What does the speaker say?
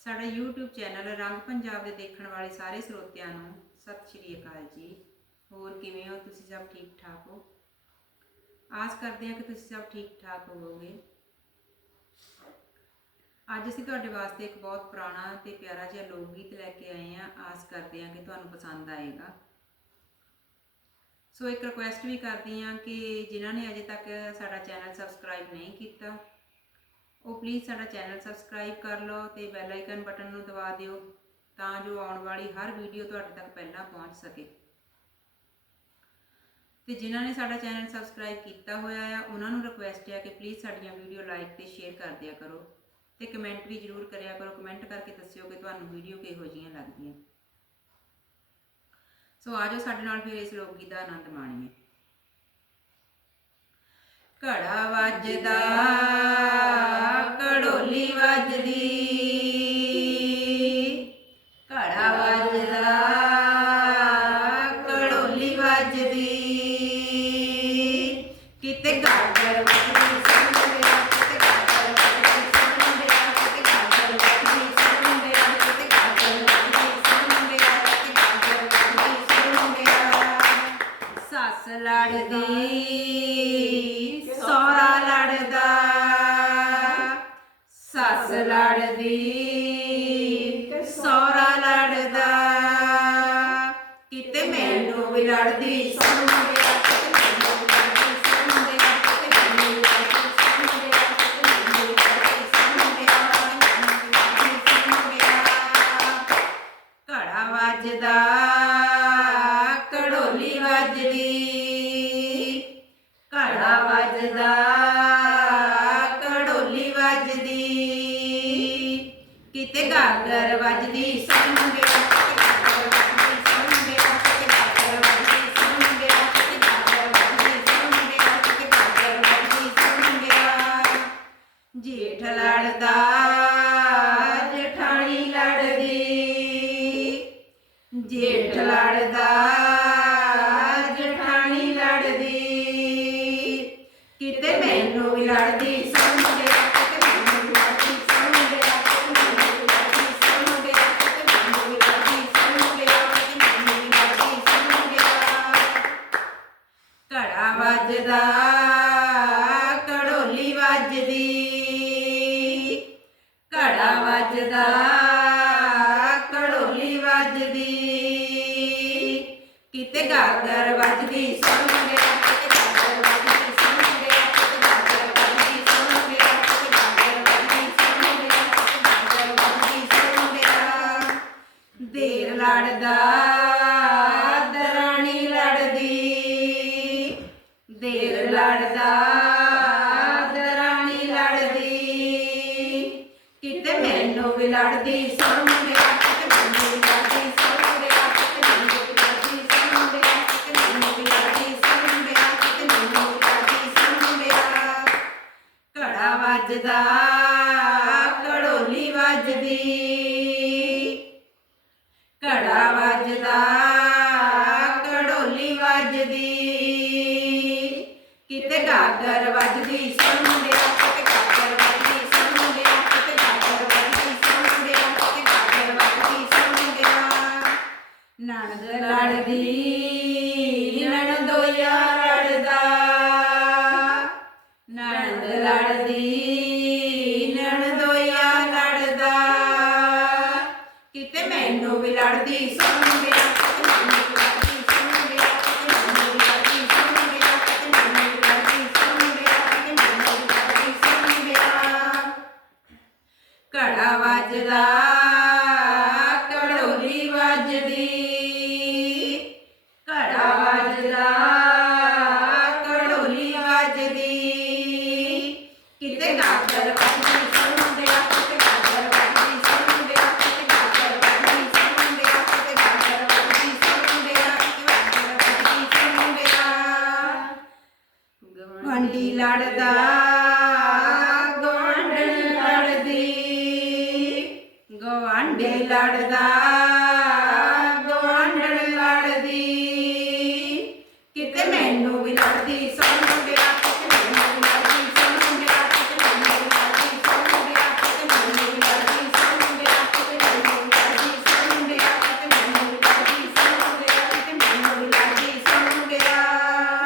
ਸਾਡਾ YouTube channel ਰੰਗ ਪੰਜਾਬ ਦੇ ਦੇਖਣ ਵਾਲੇ ਸਾਰੇ ਸਰੋਤਿਆਂ ਨੂੰ ਸਤਿ ਸ਼੍ਰੀ ਅਕਾਲ ਜੀ। ਹੋਰ ਕਿਵੇਂ ਹੋ? ਤੁਸੀਂ ਸਭ ਠੀਕ ਠਾਕ ਹੋ? ਆਸ ਕਰਦੇ ਹਾਂ ਕਿ ਤੁਸੀਂ ਸਭ ਠੀਕ ਠਾਕ ਹੋਵੋਗੇ। ਅੱਜ ਅਸੀਂ ਤੁਹਾਡੇ ਵਾਸਤੇ ਇੱਕ ਬਹੁਤ ਪੁਰਾਣਾ ਤੇ ਪਿਆਰਾ ਜਿਹਾ ਲੋਕ ਗੀਤ ਲੈ ਕੇ ਆਏ ਹਾਂ। ਆਸ ਕਰਦੇ ਹਾਂ ਕਿ ਤੁਹਾਨੂੰ ਪਸੰਦ ਆਏਗਾ। ਸੋ ਇੱਕ ਰਿਕੁਐਸਟ ਵੀ ਕਰਦੀ ਹਾਂ ਕਿ ਜਿਨ੍ਹਾਂ ਨੇ ਅਜੇ ਤੱਕ ਸਾਡਾ ਚੈਨਲ ਸਬਸਕ੍ਰਾਈਬ ਨਹੀਂ ਕੀਤਾ ਉਹ ਪਲੀਜ਼ ਸਾਡਾ ਚੈਨਲ ਸਬਸਕ੍ਰਾਈਬ ਕਰ ਲਓ ਤੇ ਬੈਲ ਆਈਕਨ ਬਟਨ ਨੂੰ ਦਬਾ ਦਿਓ ਤਾਂ ਜੋ ਆਉਣ ਵਾਲੀ ਹਰ ਵੀਡੀਓ ਤੁਹਾਡੇ ਤੱਕ ਪਹਿਲਾਂ ਪਹੁੰਚ ਸਕੇ। ਤੇ ਜਿਨ੍ਹਾਂ ਨੇ ਸਾਡਾ ਚੈਨਲ ਸਬਸਕ੍ਰਾਈਬ ਕੀਤਾ ਹੋਇਆ ਆ, ਉਹਨਾਂ ਨੂੰ ਰਿਕੁਐਸਟ ਹੈ ਕਿ ਪਲੀਜ਼ ਸਾਡੀਆਂ ਵੀਡੀਓ ਲਾਈਕ ਤੇ ਸ਼ੇਅਰ ਕਰ ਦਿਆ ਕਰੋ ਤੇ ਕਮੈਂਟ ਵੀ ਜ਼ਰੂਰ ਕਰਿਆ ਕਰੋ ਕਮੈਂਟ ਕਰਕੇ ਦੱਸਿਓ ਕਿ ਤੁਹਾਨੂੰ ਵੀਡੀਓ ਕਿਹੋ ਜਿਹੀਆਂ ਲੱਗਦੀਆਂ। ਸੋ ਆਜੋ ਸਾਡੇ ਨਾਲ ਫਿਰ ਇਸ ਲੋਕ ਗੀਤ ਦਾ ਆਨੰਦ ਮਾਣੀਏ। ਘੜਾ ਵੱਜਦਾ ਵੱਜਦੀ ਕਿਤੇ ਗਾਗਰ ਵੱਜਦੀ ਸੁਣਦਿਆ ਕਿਤੇ ਗਾਗਰ ਵੱਜਦੀ ਸੁਣਦਿਆ ਕਿਤੇ ਗਾਗਰ ਵੱਜਦੀ ਸੁਣਦਿਆ ਕਿਤੇ ਗਾਗਰ ਵੱਜਦੀ ਸੁਣਦਿਆ ਕਿਤੇ ਗਾਗਰ ਵੱਜਦੀ ਸੁਣਦਿਆ ਸੱਸ ਲੜਦੀ, ਸੋਹਰਾ ਲੜਦਾ, ਸੱਸ ਲੜਦੀ। ਕਿਤੇ ਮੈਨੂੰ ਵੀ ਲੜਦੀ ਸੁਣ ਗਿਆ ਮੈਨੂੰ ਵੀ ਲੜਦੀ ਸੁਣ ਗਿਆ ਮੈਨੂੰ ਵੀ ਲੜਦੀ ਸੁਣ ਗਿਆ ਮੈਨੂੰ ਵੀ ਲੜਦੀ ਸੁਣ ਮੈਨੂੰ ਵੀ ਲੜਦੀ ਸੁਣ ਘੜਾ ਵੱਜਦਾ ਕੜੋਲੀ ਵੱਜਦੀ, ਘੜਾ ਵੱਜਦਾ। ਕਿਤੇ ਮੈਨੂੰ ਵੀ ਦੇਰ ਲੜਦਾ, ਦਰਾਣੀ ਲੜਦੀ। ਦੇਰ ਲੜਦਾ, ਦਰਾਣੀ ਲੜਦੀ। ਕਿਤੇ ਮੈਨੂੰ ਵੀ ਲੜਦੀ ਸੁਣ ਕਿਤੇ ਮੈਨੂੰ ਵੀ ਲੜਦੀ ਸੁਣ ਕਿਤੇ ਮੈਨੂੰ ਵੀ ਲੜਦੀ ਸੁਣ ਕਿਤੇ ਮੈਨੂੰ ਵੀ ਲੜਦੀ ਸੁਣ ਕਿਤੇ ਮੈਨੂੰ ਵੀ ਲੜਦੀ ਸੁਣ ਘੜਾ ਵੱਜਦਾ। ਲੜਦੀ ਨਣਦੋਇਆ ਲੜਦਾ ਨਣਦ ਲੜਦੀ ਨਣਦੋਇਆ ਲੜਦਾ। ਕਿਤੇ ਮੈਨੂੰ ਵੀ ਲੜਦੀ ਸੁਣ ਗਵਾਂਢੀ ਲੜਦਾ ਗਵਾਂਢਣ ਲੜਦੀ ਗਵਾਂਢੀ ਲੜਦਾ।